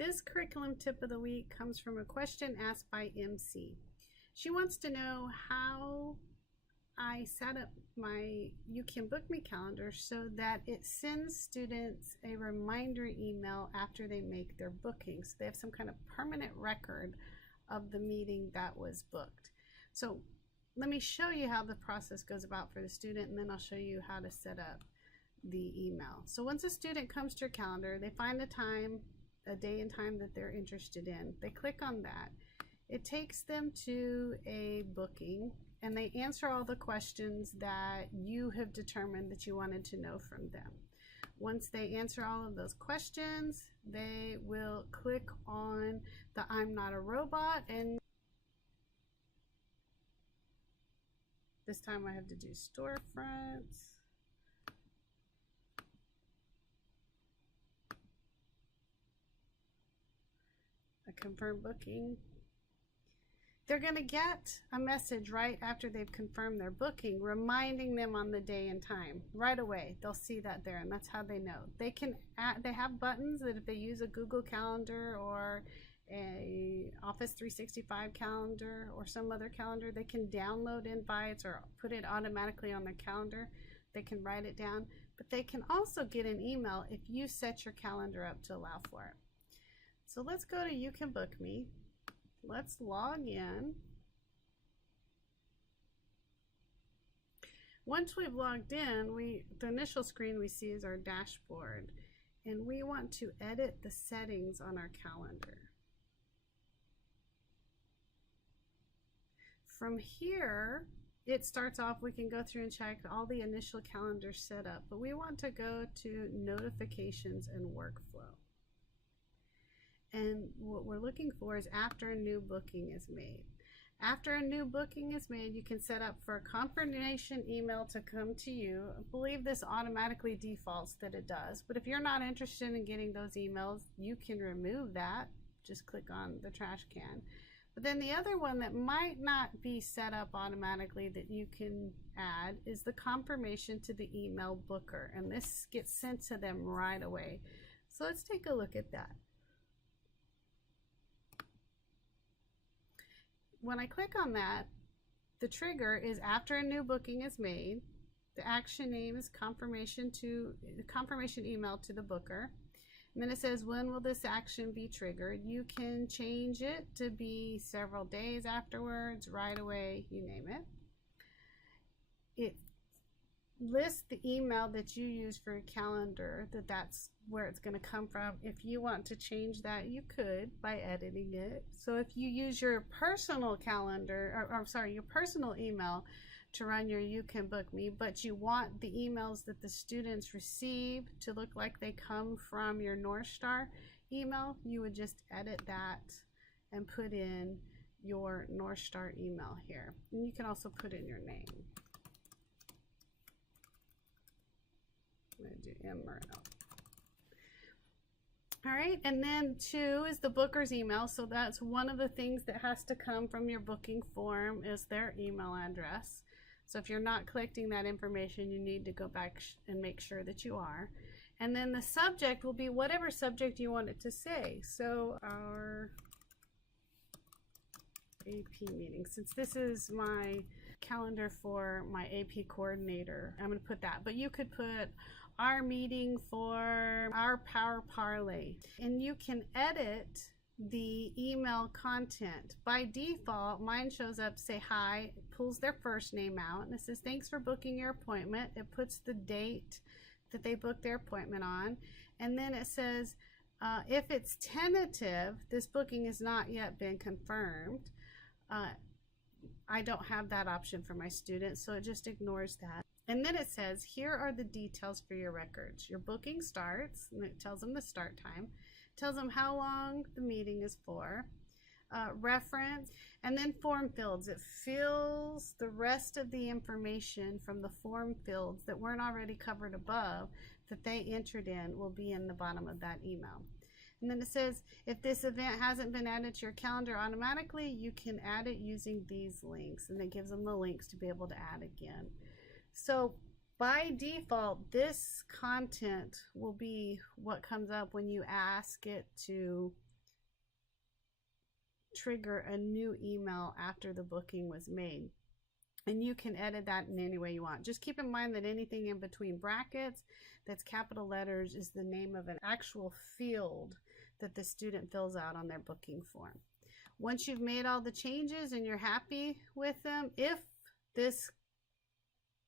This curriculum tip of the week comes from a question asked by MC. She wants to know how I set up my You Can Book Me calendar so that it sends students a reminder email after they make their booking. So they have some kind of permanent record of the meeting that was booked. So let me show you how the process goes about for the student, and then I'll show you how to set up the email. So once a student comes to your calendar, they find a day and time that they're interested in. They click on that. It takes them to a booking, and they answer all the questions that you have determined that you wanted to know from them. Once they answer all of those questions, they will click on the I'm Not a Robot, and this time I have to do storefronts. A confirm booking. They're going to get a message right after they've confirmed their booking, reminding them on the day and time. Right away, they'll see that there, and that's how they know. They can add, they have buttons that if they use a Google Calendar or a Office 365 calendar or some other calendar, they can download invites or put it automatically on their calendar. They can write it down, but they can also get an email if you set your calendar up to allow for it. So let's go to You Can Book Me. Let's log in. Once we've logged in, the initial screen we see is our dashboard, and we want to edit the settings on our calendar. From here, it starts off, we can go through and check all the initial calendar setup, but we want to go to notifications and workflow. And what we're looking for is after a new booking is made. After a new booking is made, you can set up for a confirmation email to come to you. I believe this automatically defaults that it does, but if you're not interested in getting those emails, you can remove that. Just click on the trash can. But then the other one that might not be set up automatically that you can add is the confirmation to the email booker, and this gets sent to them right away. So let's take a look at that. When I click on that, the trigger is after a new booking is made. The action name is confirmation email to the booker. And then it says, when will this action be triggered? You can change it to be several days afterwards, right away, you name it. It lists the email that you use for a calendar, that's where it's going to come from. If you want to change that, you could by editing it. So if you use your personal calendar, your personal email to run your You Can Book Me, but you want the emails that the students receive to look like they come from your North Star email, you would just edit that and put in your North Star email here. And you can also put in your name. I'm going to do M or L. All right, and then 2 is the booker's email. So that's one of the things that has to come from your booking form is their email address. So if you're not collecting that information, you need to go back and make sure that you are. And then the subject will be whatever subject you want it to say. So our AP meeting, since this is my calendar for my AP coordinator, I'm going to put that. But you could put our meeting for our Power Parlay, and you can edit the email content. By default, mine shows up, say hi, it pulls their first name out, and it says thanks for booking your appointment. It puts the date that they booked their appointment on, and then it says if it's tentative, this booking has not yet been confirmed. I don't have that option for my students, so it just ignores that. And then it says, here are the details for your records. Your booking starts, and it tells them the start time, tells them how long the meeting is for, reference, and then form fields. It fills the rest of the information from the form fields that weren't already covered above that they entered in will be in the bottom of that email. And then it says, if this event hasn't been added to your calendar automatically, you can add it using these links, and it gives them the links to be able to add again. So by default, this content will be what comes up when you ask it to trigger a new email after the booking was made. And you can edit that in any way you want. Just keep in mind that anything in between brackets that's capital letters is the name of an actual field that the student fills out on their booking form. Once you've made all the changes and you're happy with them, if this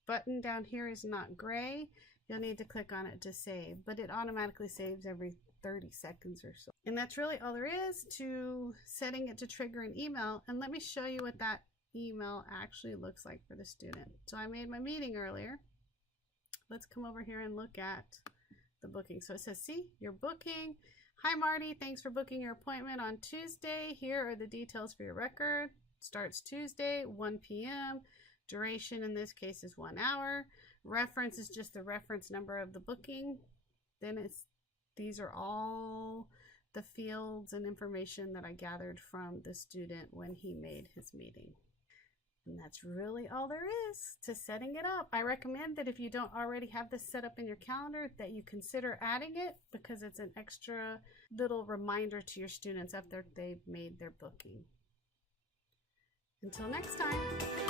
button down here is not gray, you'll need to click on it to save, but it automatically saves every 30 seconds or so. And that's really all there is to setting it to trigger an email. And let me show you what that email actually looks like for the student. So I made my meeting earlier. Let's come over here and look at the booking. So it says, see, your booking. Hi Marty, thanks for booking your appointment on Tuesday. Here are the details for your record. Starts Tuesday, 1 p.m. Duration in this case is 1 hour. Reference is just the reference number of the booking. Then these are all the fields and information that I gathered from the student when he made his meeting. And that's really all there is to setting it up. I recommend that if you don't already have this set up in your calendar, that you consider adding it, because it's an extra little reminder to your students after they've made their booking. Until next time.